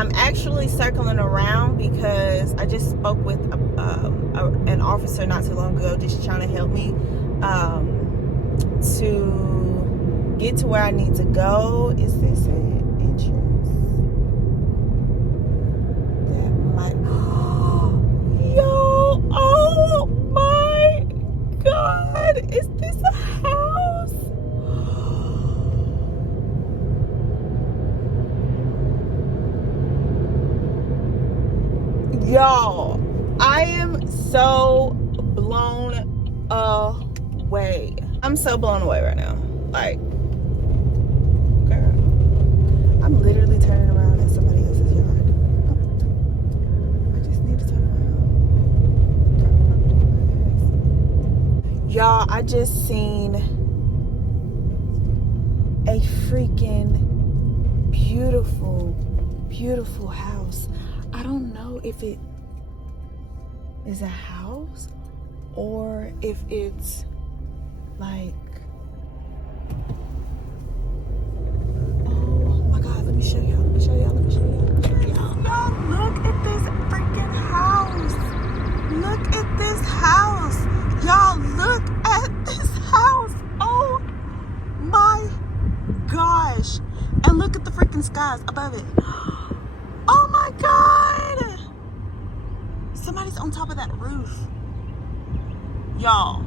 I'm actually circling around because I just spoke with an officer not too long ago, just trying to help me to get to where I need to go. Is this an entrance? That might. Yo! Oh my God! Is this a house? Y'all, I am so blown away. I'm so blown away right now. Like, girl, I'm literally turning around in somebody else's yard. Oh, I just need to turn around. Y'all, I just seen a freaking beautiful, beautiful house. I don't know if it is a house or if it's like, oh my God, let me show y'all. Y'all, look at this freaking house. Look at this house. Y'all, look at this house. Oh my gosh. And look at the freaking skies above it. Oh my God! Somebody's on top of that roof. Y'all,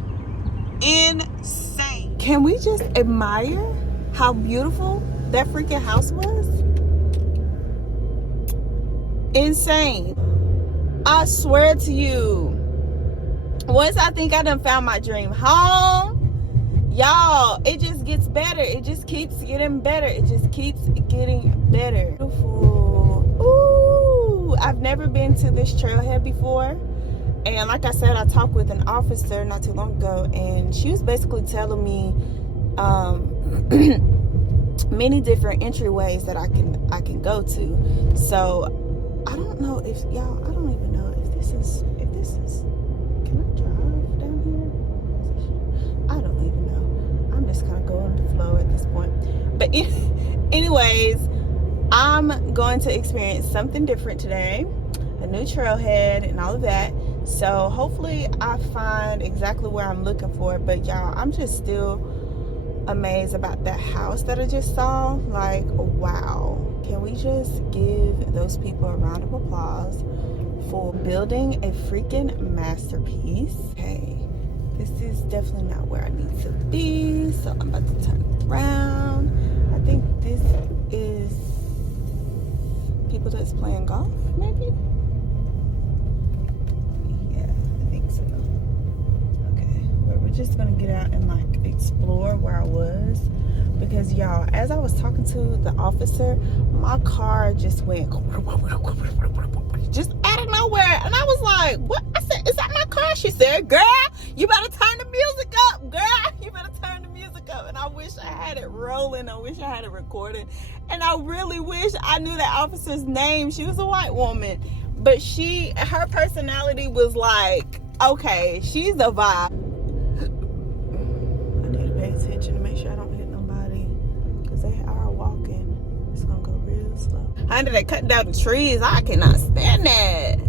insane. Can we just admire how beautiful that freaking house was? Insane. I swear to you, once I think I done found my dream home, y'all, it just gets better. It just keeps getting better. It just keeps getting better. Beautiful. Ooh, I've never been to this trailhead before. And like I said, I talked with an officer not too long ago, and she was basically telling me many different entryways that I can go to. So I don't know if y'all, I don't even know if this is, can I drive down here? I don't even know. I'm just kind of going with the flow at this point. But anyways, I'm going to experience something different today, a new trailhead and all of that. So hopefully I find exactly where I'm looking for. But y'all, I'm just still amazed about that house that I just saw. Like, wow. Can we just give those people a round of applause for building a freaking masterpiece? Okay, this is definitely not where I need to be. So I'm about to turn around. I think this is people that's playing golf, maybe? Yeah, I think so. Okay, well, we're just gonna get out and like explore where I was, because y'all, as I was talking to the officer, my car just went just out of nowhere, and I was like, what? I said, is that my car? She said, girl, you better turn the music up, girl, you better turn the music up. And I wish I had it rolling. I wish I had it recorded. And I really wish I knew that officer's name. She was a white woman, but her personality was like, okay, she's a vibe. I need to pay attention to make sure I don't hit nobody, because they are walking. It's gonna go real slow. Honey, they cut down the trees. I cannot stand that.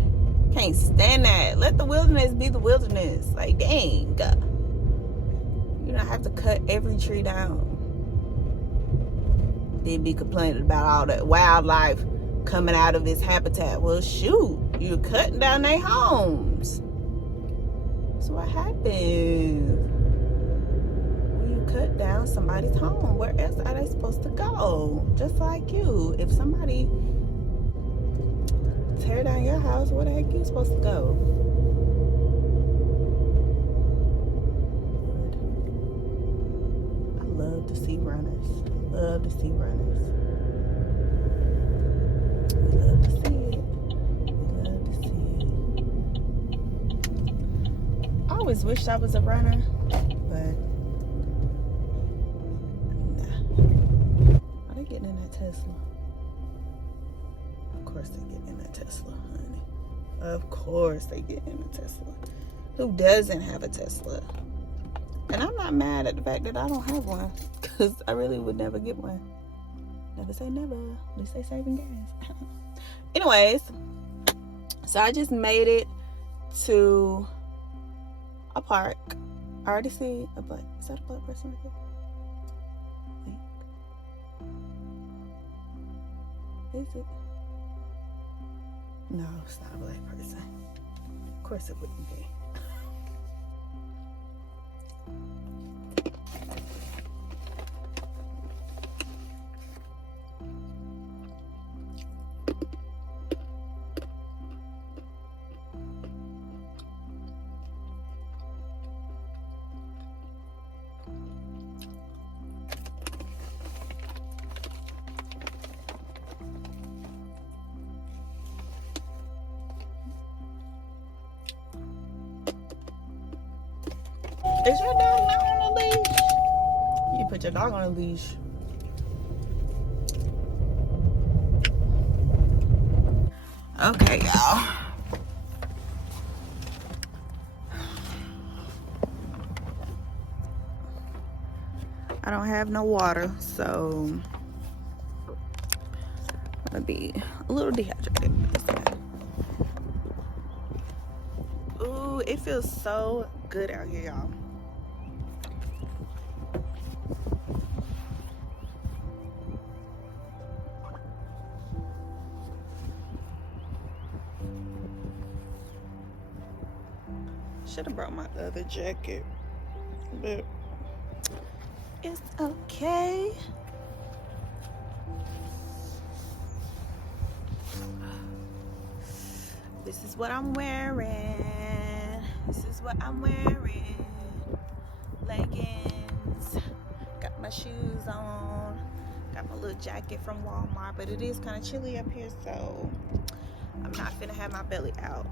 Can't stand that. Let the wilderness be the wilderness. Like, dang. You don't have to cut every tree down. They'd be complaining about all that wildlife coming out of its habitat. Well, shoot, you're cutting down their homes. So what happens when you cut down somebody's home? Where else are they supposed to go? Just like you. If somebody tear down your house, where the heck are you supposed to go? I love to see runners. Love to see runners. We love to see it. We love to see it. I always wished I was a runner, but nah. Are they getting in that Tesla? Of course they get in that Tesla, honey. Of course they get in a Tesla. Who doesn't have a Tesla? And I'm not mad at the fact that I don't have one, because I really would never get one. Never say never. At least they saving gas. Anyways, so I just made it to a park. I already see a black, is that a black person right there? Is it? No, it's not a black person. Of course it wouldn't be. Is your dog not on a leash? You put your dog on a leash. Okay, y'all. I don't have no water, so I'm gonna be a little dehydrated. Ooh, it feels so good out here, y'all. Should have brought my other jacket, but it's okay. This is what I'm wearing. This is what I'm wearing. Leggings. Got my shoes on. Got my little jacket from Walmart, but it is kind of chilly up here, so I'm not finna have my belly out.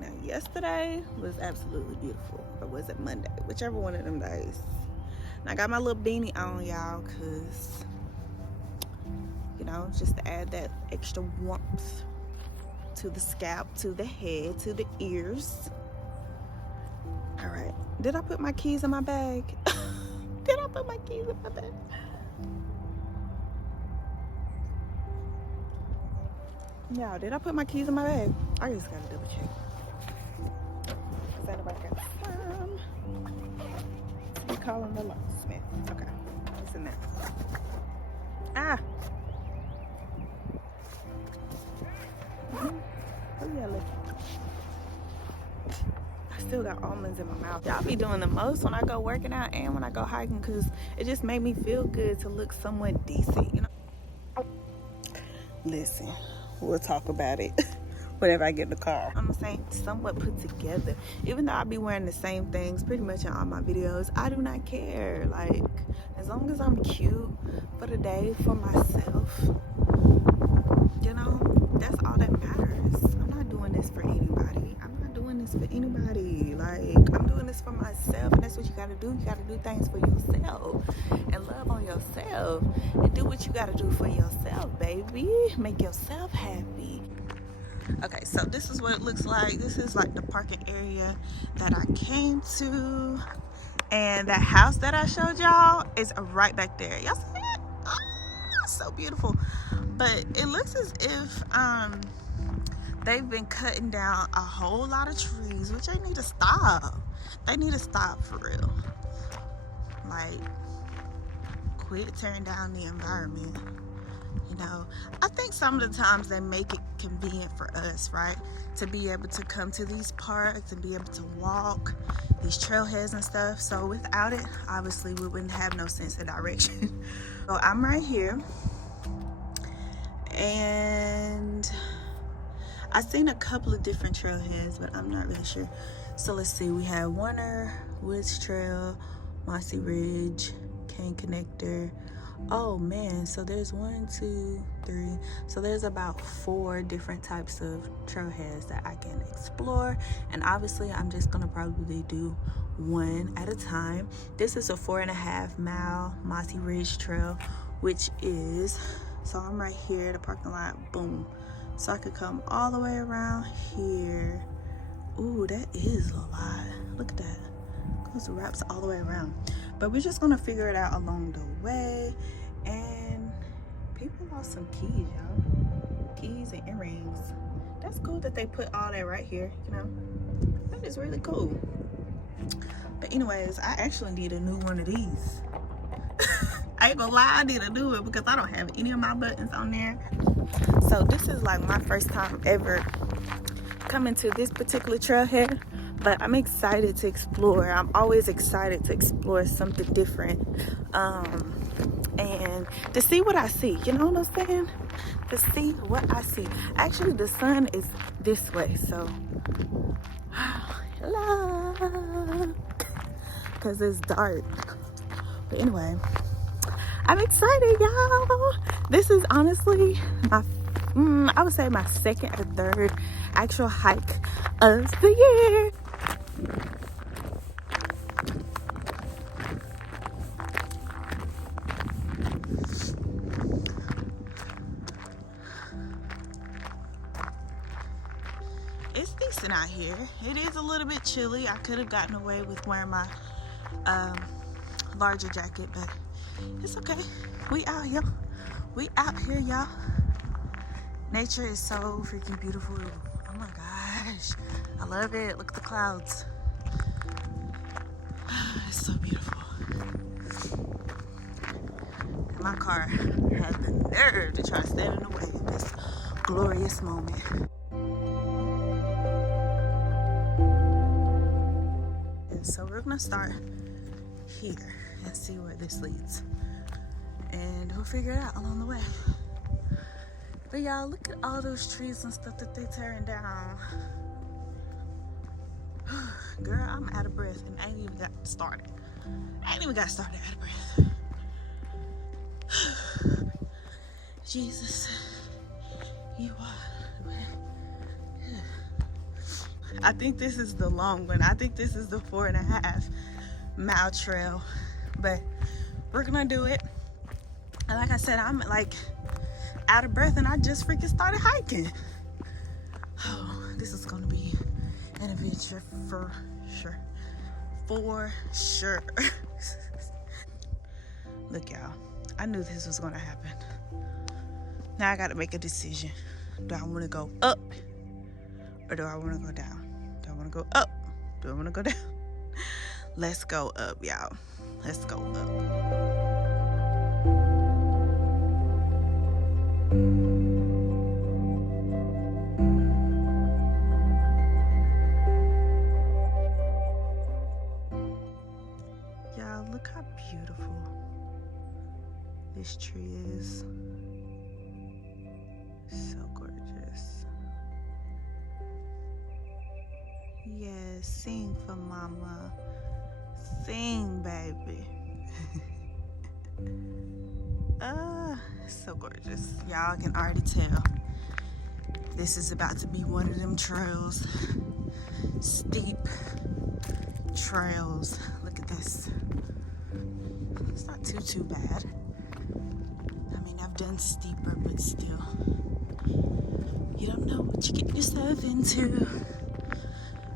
Now, yesterday was absolutely beautiful, or was it Monday? Whichever one of them days. And I got my little beanie on, y'all, because, you know, just to add that extra warmth to the scalp, to the head, to the ears. All right. Did I put my keys in my bag? Did I put my keys in my bag? Y'all, did I put my keys in my bag? I just gotta double check. Is that about that? We call him the locksmith. Okay, what's in there? Ah! Oh yeah, look. I still got almonds in my mouth. Y'all be doing the most when I go working out and when I go hiking, because it just made me feel good to look somewhat decent, you know? Listen, we'll talk about it whenever I get in the car. I'm saying somewhat put together. Even though I be wearing the same things pretty much in all my videos, I do not care. Like, as long as I'm cute for the day, for myself, you know, that's all that matters. I'm not doing this for anybody. I'm not doing this for anybody. Like, I'm doing this for myself, and that's what you gotta do. You gotta do things for yourself and love on yourself and do what you gotta do for yourself, baby. Make yourself happy. Okay, so this is what it looks like. This is like the parking area that I came to, and that house that I showed y'all is right back there. Y'all see it? Oh, so beautiful. But it looks as if they've been cutting down a whole lot of trees, which they need to stop. They need to stop for real. Like, quit tearing down the environment. You know, I think some of the times they make it convenient for us, right? To be able to come to these parks and be able to walk these trailheads and stuff. So without it, obviously we wouldn't have no sense of direction. So I'm right here, and I've seen a couple of different trailheads, but I'm not really sure. So let's see, we have Warner Woods Trail, Mossy Ridge, Cane Connector. Oh man, so there's 1, 2, 3. So there's about 4 different types of trailheads that I can explore. And obviously I'm just gonna probably do one at a time. This is a 4.5 mile Mossy Ridge Trail, which is, so I'm right here at the parking lot, boom. So I could come all the way around here. Ooh, that is a lot. Look at that. Goes wraps all the way around. But we're just gonna figure it out along the way. And people bought some keys, y'all. Keys and earrings. That's cool that they put all that right here, you know. That is really cool. But anyways, I actually need a new one of these. I ain't gonna lie, I need to do it because I don't have any of my buttons on there. So this is like my first time ever coming to this particular trailhead, but I'm excited to explore. I'm always excited to explore something different, and to see what I see, you know what I'm saying? To see what I see. Actually, the sun is this way, so hello, because it's dark. But anyway, I'm excited, y'all. This is honestly my I would say my second or third actual hike of the year. It's decent out here. It is a little bit chilly. I could have gotten away with wearing my larger jacket, but it's okay. We out here. We out here, y'all. Nature is so freaking beautiful. Oh my gosh. I love it. Look at the clouds. It's so beautiful. And my car has the nerve to try to stand in the way of this glorious moment. And so we're gonna start here and see where this leads. And we'll figure it out along the way. But y'all, look at all those trees and stuff that they tearing down. Girl, I'm out of breath and I ain't even got started. I ain't even got started out of breath. Jesus, you are. I think this is the long one. I think this is the 4.5 mile trail, but we're gonna do it. And like I said, I'm like out of breath and I just freaking started hiking. Oh, this is gonna be an adventure for sure. For sure. Look, y'all, I knew this was gonna happen. Now I gotta make a decision. Do I wanna go up or do I wanna go down? Do I wanna go up? Do I wanna go down? Let's go up, y'all. Let's go up. Y'all, look how beautiful this tree is. So gorgeous. Yes, sing for mama. Sing, baby. So gorgeous. Y'all can already tell this is about to be one of them trails. Steep trails. Look at this. It's not too bad. I mean, I've done steeper, but still, you don't know what you get yourself into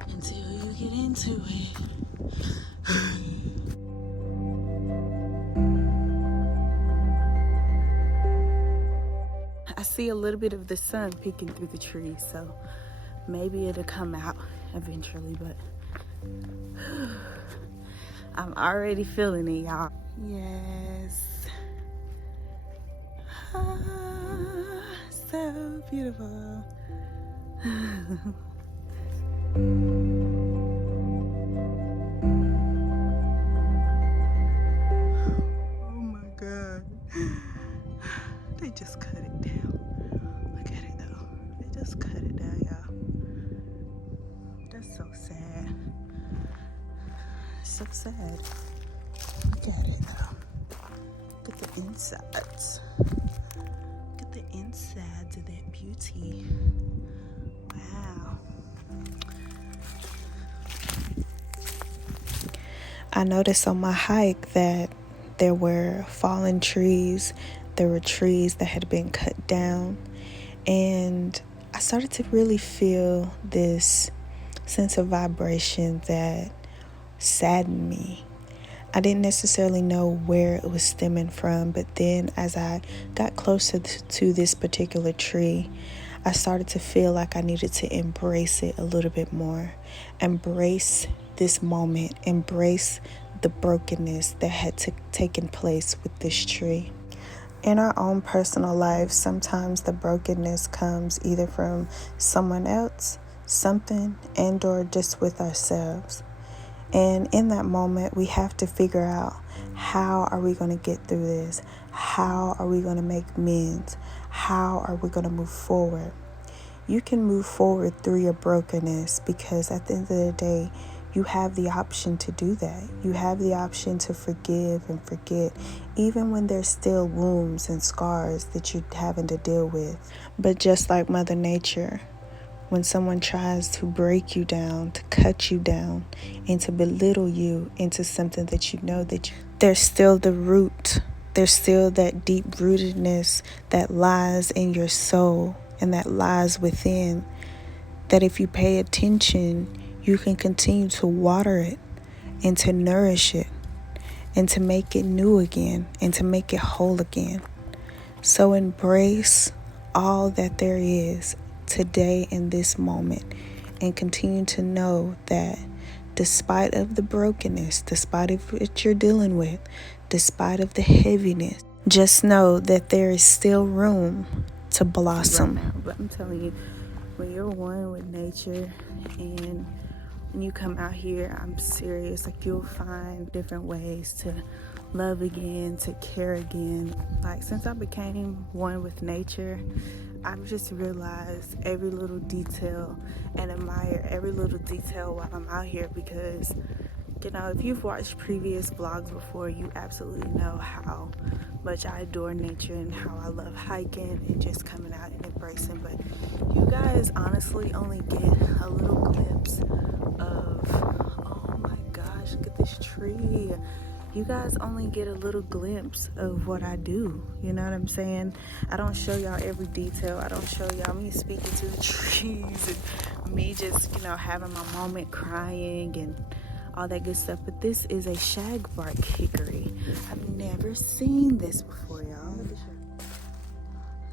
until you get into it. I see a little bit of the sun peeking through the trees, so maybe it'll come out eventually, but I'm already feeling it, y'all. Yes. So beautiful. Oh my God. They just cut it down. Look at it though. They just cut it down, y'all. That's so sad. So sad. Look at it though. Look at the insides. Look at the insides of that beauty. Wow. I noticed on my hike that there were fallen trees. There were trees that had been cut down. And I started to really feel this sense of vibration that saddened me. I didn't necessarily know where it was stemming from, but then as I got closer to this particular tree, I started to feel like I needed to embrace it a little bit more. Embrace this moment, embrace the brokenness that had taken place with this tree. In our own personal lives, sometimes the brokenness comes either from someone else, something, and or just with ourselves. And in that moment, we have to figure out, how are we going to get through this? How are we going to make amends? How are we going to move forward? You can move forward through your brokenness, because at the end of the day, you have the option to do that. You have the option to forgive and forget, even when there's still wounds and scars that you're having to deal with. But just like Mother Nature, when someone tries to break you down, to cut you down, and to belittle you into something that you know that there's still the root, there's still that deep rootedness that lies in your soul and that lies within, that if you pay attention, you can continue to water it and to nourish it and to make it new again and to make it whole again. So embrace all that there is today in this moment, and continue to know that despite of the brokenness, despite of what you're dealing with, despite of the heaviness, just know that there is still room to blossom. Right now, but I'm telling you, when you're one with nature and when you come out here, I'm serious, like you'll find different ways to love again, to care again. Like since I became one with nature, I've just realized every little detail and admire every little detail while I'm out here, because you know, if you've watched previous vlogs before, you absolutely know how much I adore nature and how I love hiking and just coming out and embracing. But you guys honestly only get a little glimpse of, oh my gosh, look at this tree. You guys only get a little glimpse of what I do. You know what I'm saying? I don't show y'all every detail. I don't show y'all me speaking to the trees and me just, you know, having my moment crying and all that good stuff. But this is a shagbark hickory. I've never seen this before, y'all.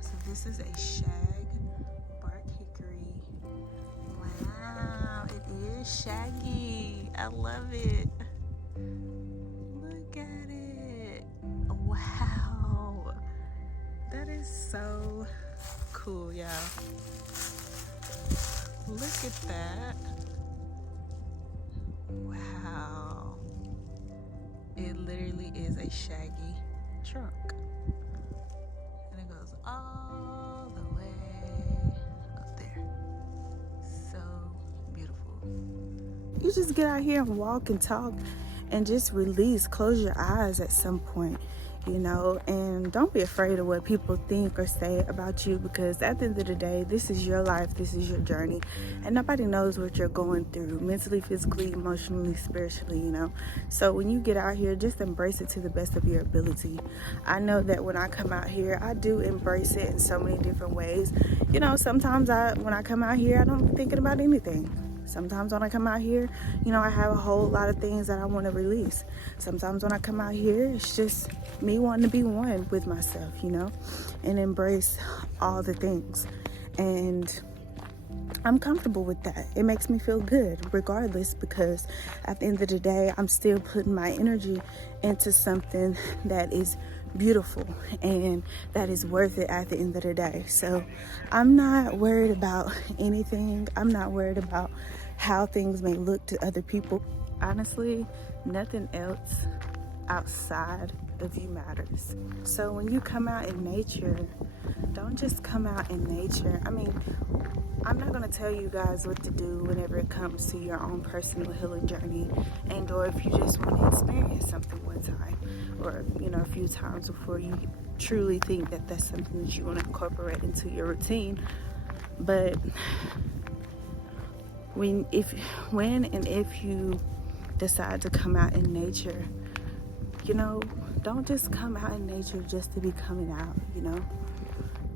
So this is a shagbark hickory. Wow, it is shaggy. I love it. Look at it. Wow. That is so cool, y'all. Look at that. Wow. It literally is a shaggy trunk. And it goes all the way up there. So beautiful. You just get out here and walk and talk and just release. Close your eyes at some point, you know, and don't be afraid of what people think or say about you, because at the end of the day, this is your life, this is your journey, and nobody knows what you're going through mentally, physically, emotionally, spiritually, you know. So when you get out here, just embrace it to the best of your ability. I know that when I come out here, I do embrace it in so many different ways. You know, sometimes when I come out here, I don't be thinking about anything. Sometimes when I come out here, you know, I have a whole lot of things that I want to release. Sometimes when I come out here, it's just me wanting to be one with myself, you know, and embrace all the things. And I'm comfortable with that. It makes me feel good regardless, because at the end of the day, I'm still putting my energy into something that is beautiful and that is worth it at the end of the day. So I'm not worried about anything. I'm not worried about how things may look to other people. Honestly, nothing else outside of you matters. So when you come out in nature, don't just come out in nature. I mean, I'm not going to tell you guys what to do whenever it comes to your own personal healing journey, and or if you just want to experience something one time, or, you know, a few times before you truly think that that's something that you want to incorporate into your routine. But when and if you decide to come out in nature, you know, don't just come out in nature just to be coming out, you know.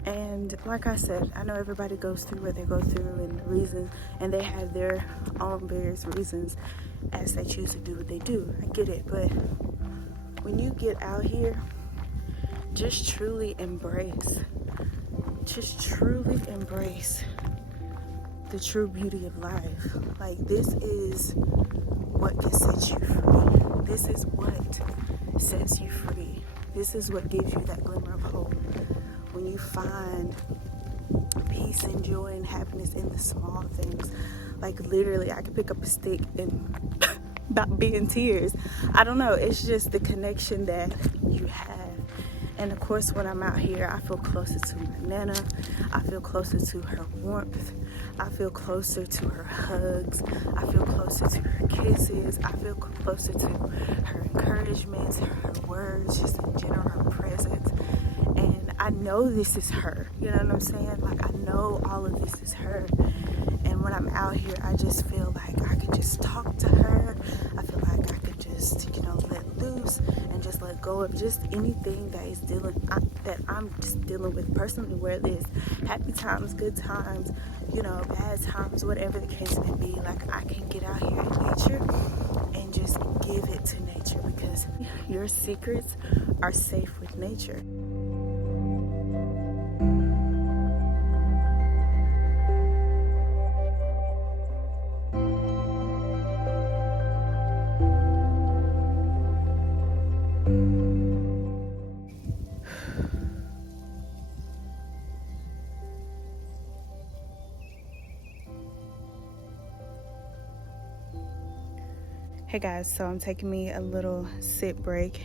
And like I said, I know everybody goes through what they go through and reasons, and they have their own various reasons as they choose to do what they do. I get it, but when you get out here, just truly embrace the true beauty of life. Like, this is what can set you free. This is what sets you free. This is what gives you that glimmer of hope. When you find peace and joy and happiness in the small things. Like, literally, I could pick up a stick and about be in tears. I don't know. It's just the connection that you have. And of course, when I'm out here, I feel closer to my Nana. I feel closer to her warmth. I feel closer to her hugs. I feel closer to her kisses. I feel closer to her encouragements, her words, just in general, her presence. And I know this is her. You know what I'm saying? Like, I know all of this is her. And when I'm out here, I just feel like I could just talk to her. I feel like I could just, let loose and just let go of just anything that is that I'm just dealing with personally, whether it's happy times, good times, bad times, whatever the case may be. Like, I can get out here in nature and just give it to nature, because your secrets are safe with nature. Hey guys, so I'm taking me a little sit break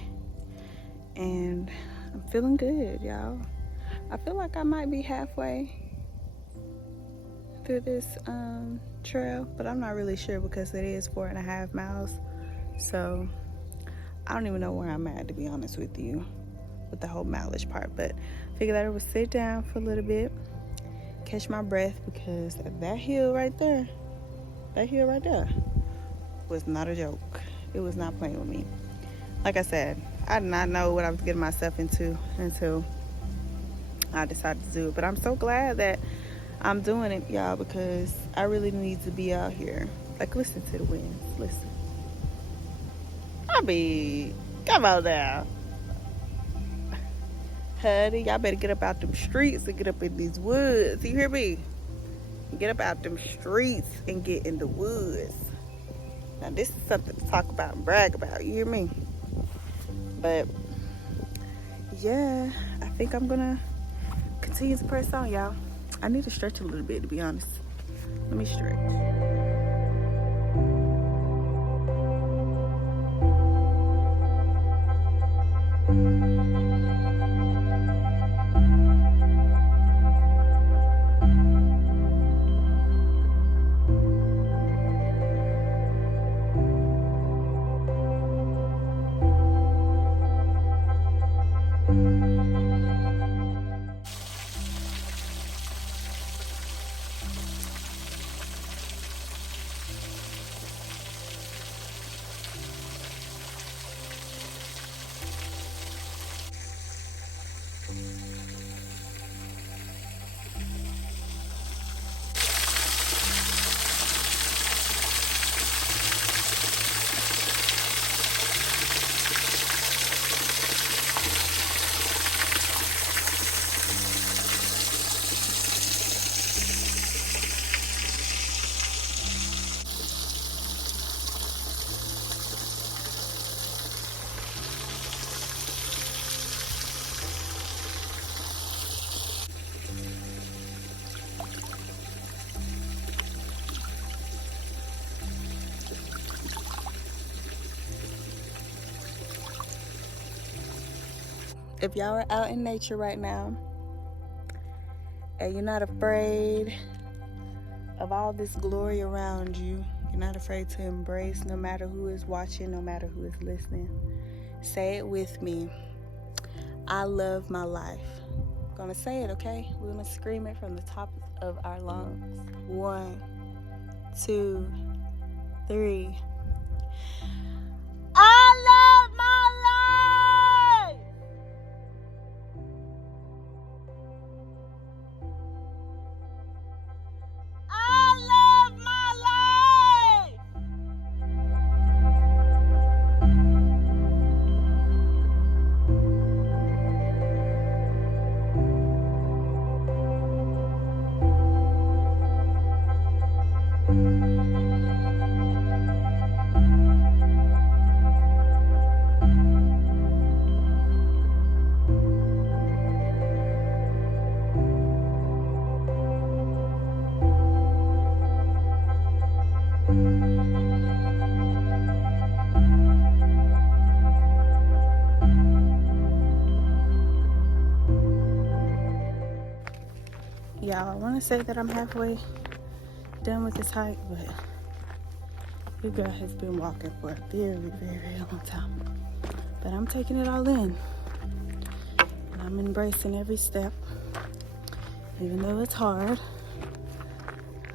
and I'm feeling good, y'all. I feel like I might be halfway through this trail, but I'm not really sure because it is 4.5 miles. So I don't even know where I'm at, to be honest with you, with the whole mileage part. But I figured that I would sit down for a little bit, catch my breath, because that hill right there was not a joke. It was not playing with me. Like I said, I did not know what I was getting myself into until I decided to do it. But I'm so glad that I'm doing it, y'all, because I really need to be out here. Like, listen to the winds. Listen. Come on now. Honey, y'all better get up out them streets and get up in these woods. You hear me? Get up out them streets and get in the woods. Now, this is something to talk about and brag about. You hear me? But, yeah, I think I'm going to continue to press on, y'all. I need to stretch a little bit, to be honest. Let me stretch. If y'all are out in nature right now and you're not afraid of all this glory around you, you're not afraid to embrace no matter who is watching, no matter who is listening, say it with me. I love my life. I'm gonna say it, okay? We're gonna scream it from the top of our lungs. 1, 2, 3. I love my life! I love my life! Y'all, I want to say that I'm halfway done with this hike, but your girl has been walking for a very, very, very long time. But I'm taking it all in. And I'm embracing every step. Even though it's hard,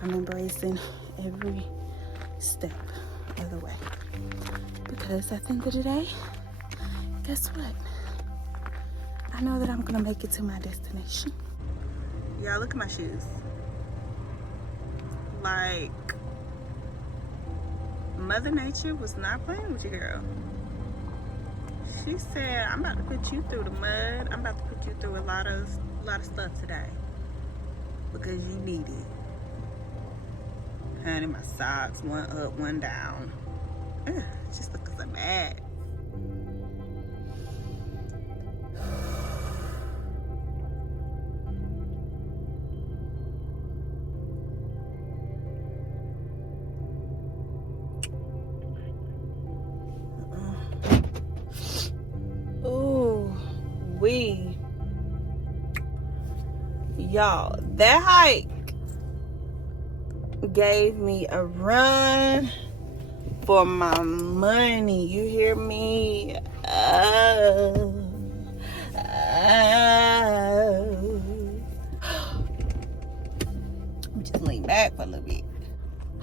I'm embracing every step of the way. Because at the end of the day, guess what? I know that I'm gonna make it to my destination. Y'all, look at my shoes. Like, Mother Nature was not playing with you, girl. She said, I'm about to put you through the mud. I'm about to put you through a lot of stuff today. Because you need it. Honey, my socks, one up, one down. Ugh, just looking so bad. Y'all, that hike gave me a run for my money. You hear me? Let me just lean back for a little bit.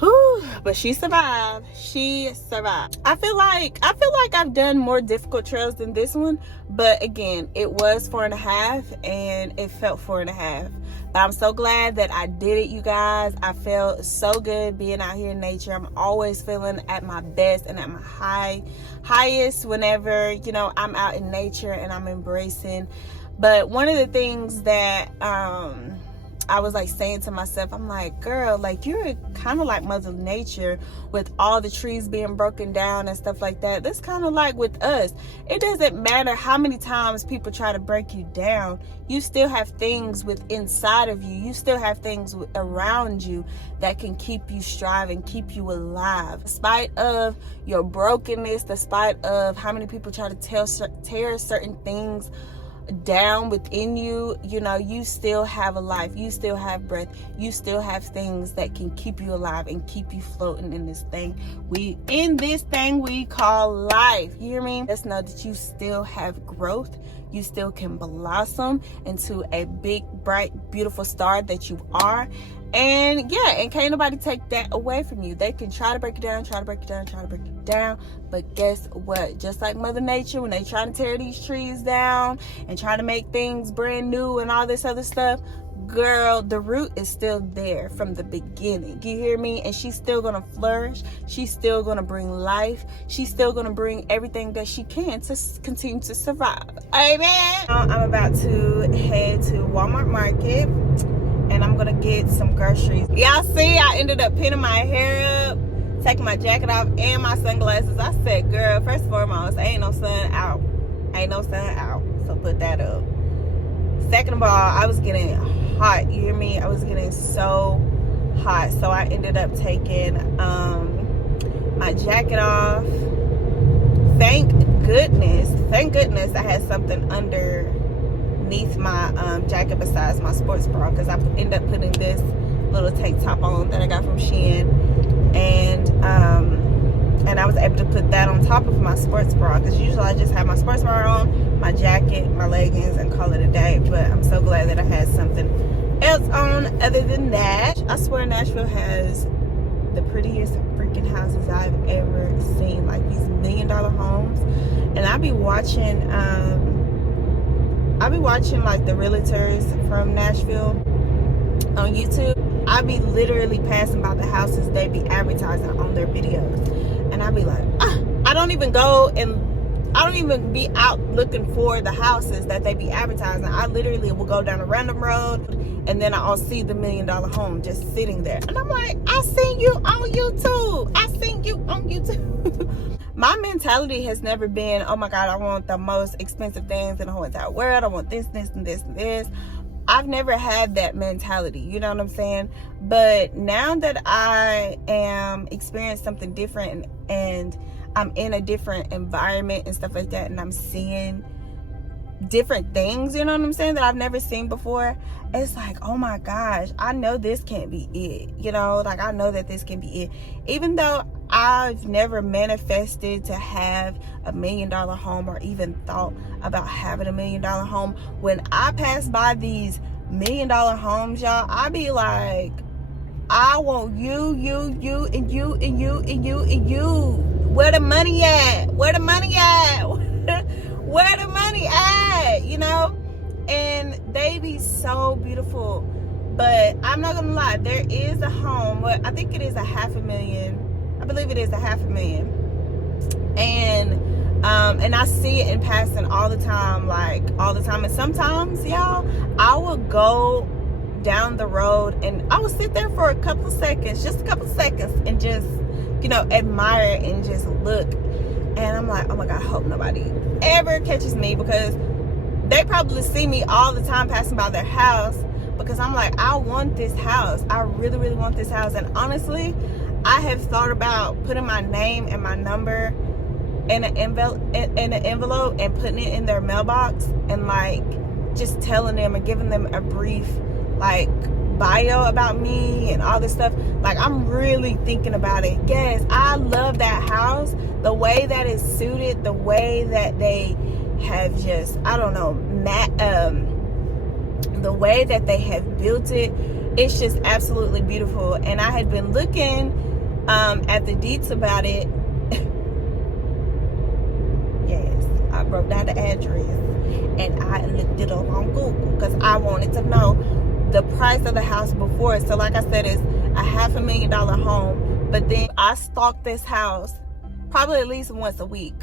Whew, but she survived. She survived. I feel like I've done more difficult trails than this one, but again, it was 4.5 and it felt 4.5. But I'm so glad that I did it, you guys. I felt so good being out here in nature. I'm always feeling at my best and at my highest whenever, you know, I'm out in nature and I'm embracing. But one of the things that I was like saying to myself, I'm like, girl, like you're kind of like Mother Nature with all the trees being broken down and stuff like that. That's kind of like with us. It doesn't matter how many times people try to break you down. You still have things inside of you. You still have things around you that can keep you striving, keep you alive. Despite of your brokenness, despite of how many people try to tear certain things down within you, you know, you still have a life, you still have breath, you still have things that can keep you alive and keep you floating in this thing we call life. You hear me? Just know that you still have growth. You still can blossom into a big, bright, beautiful star that you are. And yeah, and can't nobody take that away from you. They can try to break it down, but guess what? Just like Mother Nature, when they try to tear these trees down and try to make things brand new and all this other stuff, girl, the root is still there from the beginning. You hear me? And she's still gonna flourish. She's still gonna bring life. She's still gonna bring everything that she can to continue to survive. Amen. I'm about to head to Walmart Market and I'm gonna get some groceries. Y'all see, I ended up pinning my hair up, taking my jacket off and my sunglasses. I said, girl, first and foremost, ain't no sun out. So put that up. Second of all, I was getting hot. You hear me? I was getting so hot. So I ended up taking my jacket off. Thank goodness I had something underneath my jacket besides my sports bra, because I ended up putting this little tank top on that I got from Shein, and I was able to put that on top of my sports bra, because usually I just have my sports bra on, my jacket, my leggings, and call it a day. But I'm so glad that I had something else on other than that. I swear Nashville has the prettiest freaking houses I've ever seen, like these $1 million homes. And I be watching like the realtors from Nashville on YouTube. I be literally passing by the houses they be advertising on their videos, and I be like, I don't even be out looking for the houses that they be advertising. I literally will go down a random road, and then I'll see the $1 million home just sitting there, and I'm like, I seen you on YouTube. My mentality has never been, oh my God, I want the most expensive things in the whole entire world. I want this, and this, and this. I've never had that mentality, you know what I'm saying? But now that I am experiencing something different and I'm in a different environment and stuff like that, and I'm seeing different things, you know what I'm saying, that I've never seen before. It's like, oh my gosh, I know this can't be it, you know, like I know that this can be it. Even though I've never manifested to have $1 million home or even thought about having $1 million home, when I pass by these $1 million homes, y'all, I be like, I want you, and you, and you, and you, and you. Where the money at? Where the money at? Where the money at? You know? And they be so beautiful. But I'm not gonna lie, there is a home, well, I think it is $500,000. I believe it is $500,000. And I see it in passing all the time, like all the time. And sometimes, y'all, I will go down the road and I will sit there for a couple seconds, just a couple seconds, and just, you know, admire and just look. And I'm like, oh my God, I hope nobody ever catches me, because they probably see me all the time passing by their house, because I'm like, I want this house. I really, really want this house. And honestly, I have thought about putting my name and my number in an envelope and putting it in their mailbox, and like just telling them and giving them a brief like bio about me and all this stuff. Like, I'm really thinking about it. Yes, I love that house, the way that it's suited, the way that they have just, I don't know, the way that they have built it. It's just absolutely beautiful. And I had been looking at the deets about it. Yes, I wrote down the address and I looked it up on Google because I wanted to know the price of the house before. So like I said, it's a $500,000 home, but then I stalk this house probably at least once a week.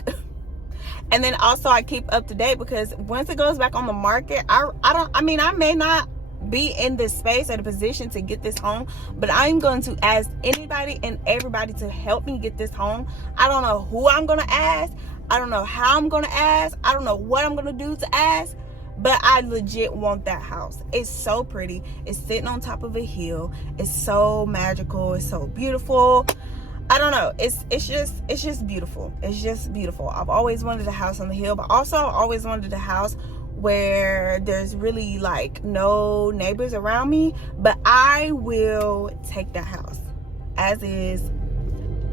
And then also I keep up to date, because once it goes back on the market, I may not be in this space or the position to get this home, but I'm going to ask anybody and everybody to help me get this home. I don't know who I'm going to ask. I don't know how I'm going to ask. I don't know what I'm going to do to ask. But I legit want that house. It's so pretty. It's sitting on top of a hill. It's so magical. It's so beautiful. I don't know. It's just beautiful. It's just beautiful. I've always wanted a house on the hill, but also I've always wanted a house where there's really like no neighbors around me. But I will take that house as is.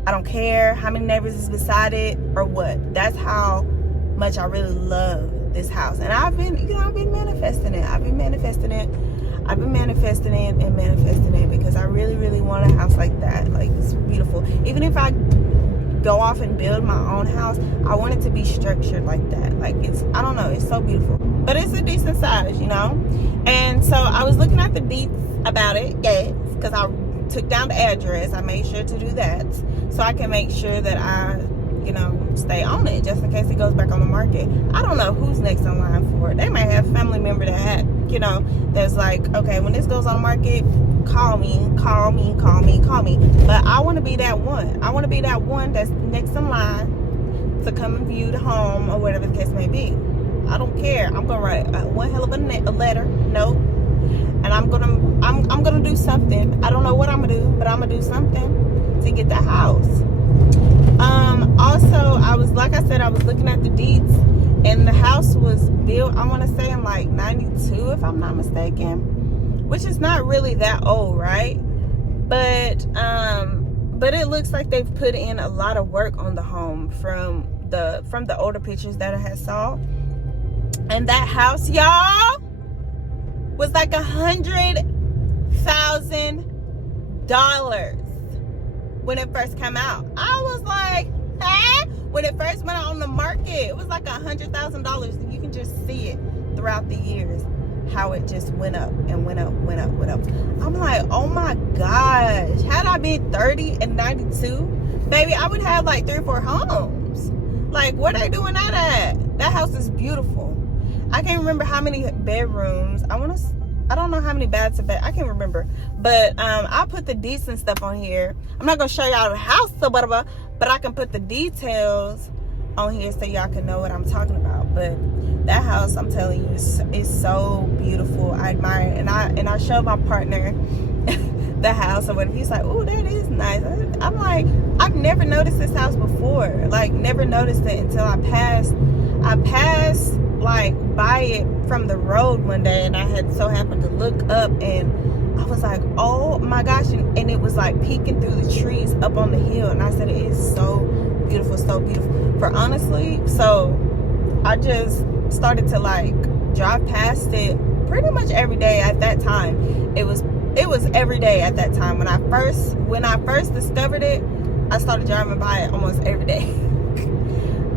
I don't care how many neighbors is beside it or what. That's how much I really love this house. And I've been manifesting it. I've been manifesting it because I really, really want a house like that. Like, it's beautiful. Even if I go off and build my own house, I want it to be structured like that. Like, I don't know, it's so beautiful. But it's a decent size, you know? And so I was looking at the deets about it, yes, because I took down the address. I made sure to do that so I can make sure that I, stay on it just in case it goes back on the market. I don't know who's next in line for it. They might have a family member that that's like, okay, when this goes on the market, call me. But I want to be that one. I want to be that one that's next in line to come and view the home or whatever the case may be. I don't care. I'm gonna write one hell of a letter, note, and I'm gonna do something. I don't know what I'm gonna do, but I'm gonna do something to get the house. Also, I was looking at the deeds, and the house was built, I want to say in like 92, if I'm not mistaken, which is not really that old, right? But it looks like they've put in a lot of work on the home from the older pictures that I had saw. And that house, y'all, was like $100,000 when it first came out. I was like, huh? When it first went on the market, it was like $100,000, and you can just see it throughout the years how it just went up and went up. I'm like, oh my gosh, had I been 30 and 92, baby, I would have like 3 or 4 homes. Like, where they doing that at? That house is beautiful. I can't remember how many bedrooms. I don't know how many baths I can't remember. But I'll put the decent stuff on here. I'm not gonna show y'all the house or whatever, but I can put the details on here so y'all can know what I'm talking about. But that house, I'm telling you, is so beautiful. I admire it. And I showed my partner the house or whatever. He's like, oh, that is nice. I'm like, I've never noticed this house before. Like, never noticed it until I passed like by it from the road one day, and I had so happened to look up, and I was like, oh my gosh, and it was like peeking through the trees up on the hill, and I said, it is so beautiful, so beautiful. For honestly, so I just started to like drive past it pretty much every day at that time. It was every day at that time. When I first discovered it, I started driving by it almost every day.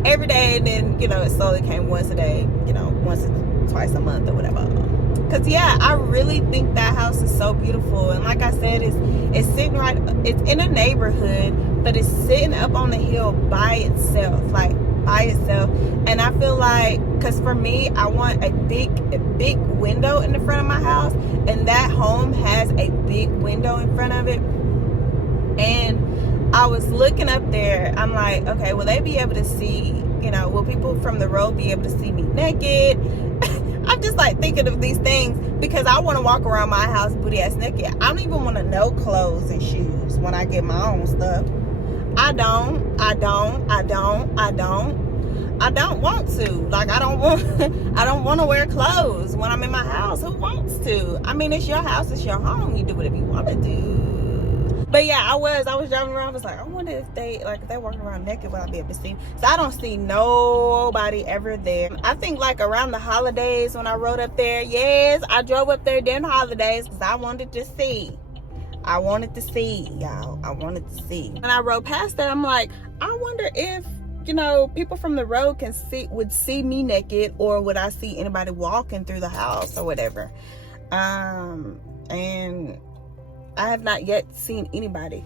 Every day, and then, you know, it slowly came once a day, you know, once or twice a month or whatever. Because yeah, I really think that house is so beautiful. And like I said, it's sitting right, it's in a neighborhood, but it's sitting up on the hill by itself, like by itself. And I feel like, because for me, I want a big window in the front of my house, and that home has a big window in front of it. And I was looking up there, I'm like, okay, will they be able to see, you know, will people from the road be able to see me naked? I'm just like thinking of these things, because I want to walk around my house booty ass naked. I don't even want to know clothes and shoes when I get my own stuff. I don't want to. Like, I don't want to wear clothes when I'm in my house. Who wants to? I mean, it's your house, it's your home. You do whatever you want to do. But yeah, I was driving around. I was like, I wonder if they're walking around naked, will I be able to see? So I don't see nobody ever there. I think like around the holidays when I rode up there. Yes, I drove up there during the holidays because I wanted to see. I wanted to see, y'all. I wanted to see. When I rode past there, I'm like, I wonder if, you know, people from the road would see me naked, or would I see anybody walking through the house or whatever. And I have not yet seen anybody.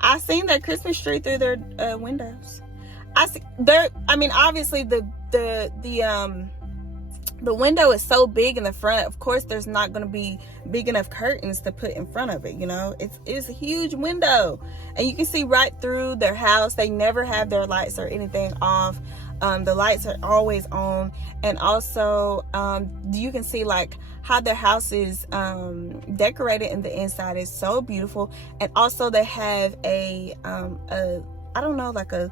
I seen their Christmas tree through their windows. I mean, obviously the window is so big in the front. Of course, there's not going to be big enough curtains to put in front of it. You know, it's a huge window, and you can see right through their house. They never have their lights or anything off. The lights are always on, and also you can see like how their house is decorated in the inside is so beautiful. And also they have a I don't know, like a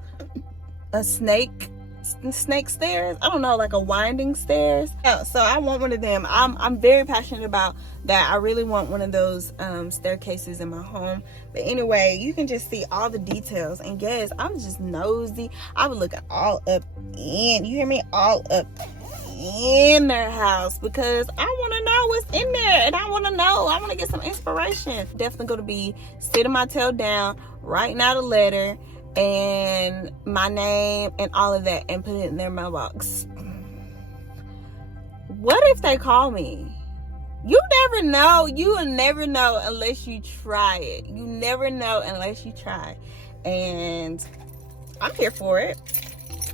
snake stairs. I don't know, like a winding stairs. Yeah, so I want one of them. I'm very passionate about that. I really want one of those staircases in my home. But anyway, you can just see all the details. And yes, I'm just nosy. I was looking all up in, you hear me, all up in their house, because I want to know what's in there, and I want to get some inspiration. Definitely going to be sitting my tail down, writing out a letter and my name and all of that, and put it in their mailbox. What if they call me? You never know. You will never know unless you try it. You never know unless you try. And I'm here for it.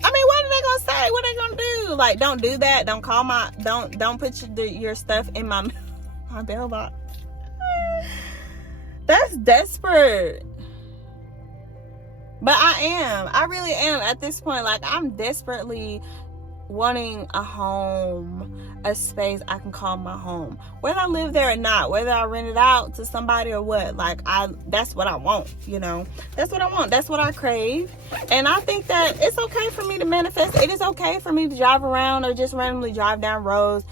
I mean, what are they gonna say? What are they gonna do? Like, don't do that. Don't call my. Don't put your stuff in my mailbox. That's desperate. But I really am at this point. Like, I'm desperately wanting a home, a space I can call my home, whether I live there or not, whether I rent it out to somebody or what. Like, that's what I want, you know. That's what I want. That's what I crave. And I think that it's okay for me to manifest. It is okay for me to drive around or just randomly drive down roads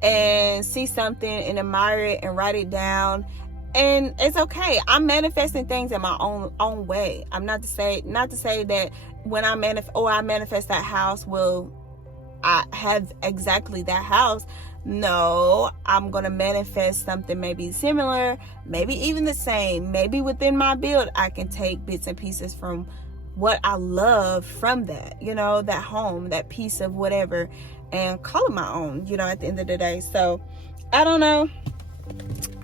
and see something and admire it and write it down. And it's okay. I'm manifesting things in my own way. I'm not to say that when I manifest that house, will I have exactly that house? No, I'm gonna manifest something maybe similar, maybe even the same. Maybe within my build, I can take bits and pieces from what I love from that, you know, that home, that piece of whatever, and call it my own, you know, at the end of the day. So I don't know.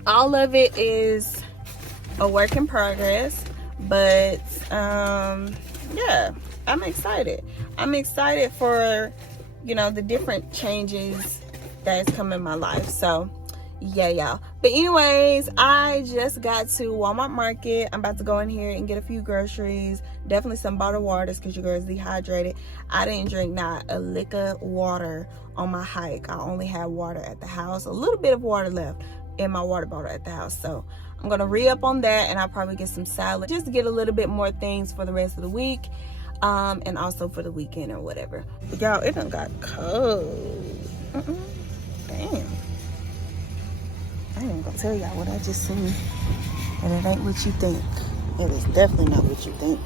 All of it is a work in progress, but yeah, I'm excited. I'm excited for, you know, the different changes that's come in my life. So yeah, y'all. But anyways, I just got to Walmart Market. I'm about to go in here and get a few groceries, definitely some bottled waters, because your girl's dehydrated. I didn't drink not a lick of water on my hike. I only had water at the house, a little bit of water left in my water bottle at the house. So I'm gonna re-up on that, and I'll probably get some salad just to get a little bit more things for the rest of the week. and also for the weekend or whatever. But y'all, it done got cold. Damn. I ain't gonna tell y'all what I just seen, and it ain't what you think. It is definitely not what you think.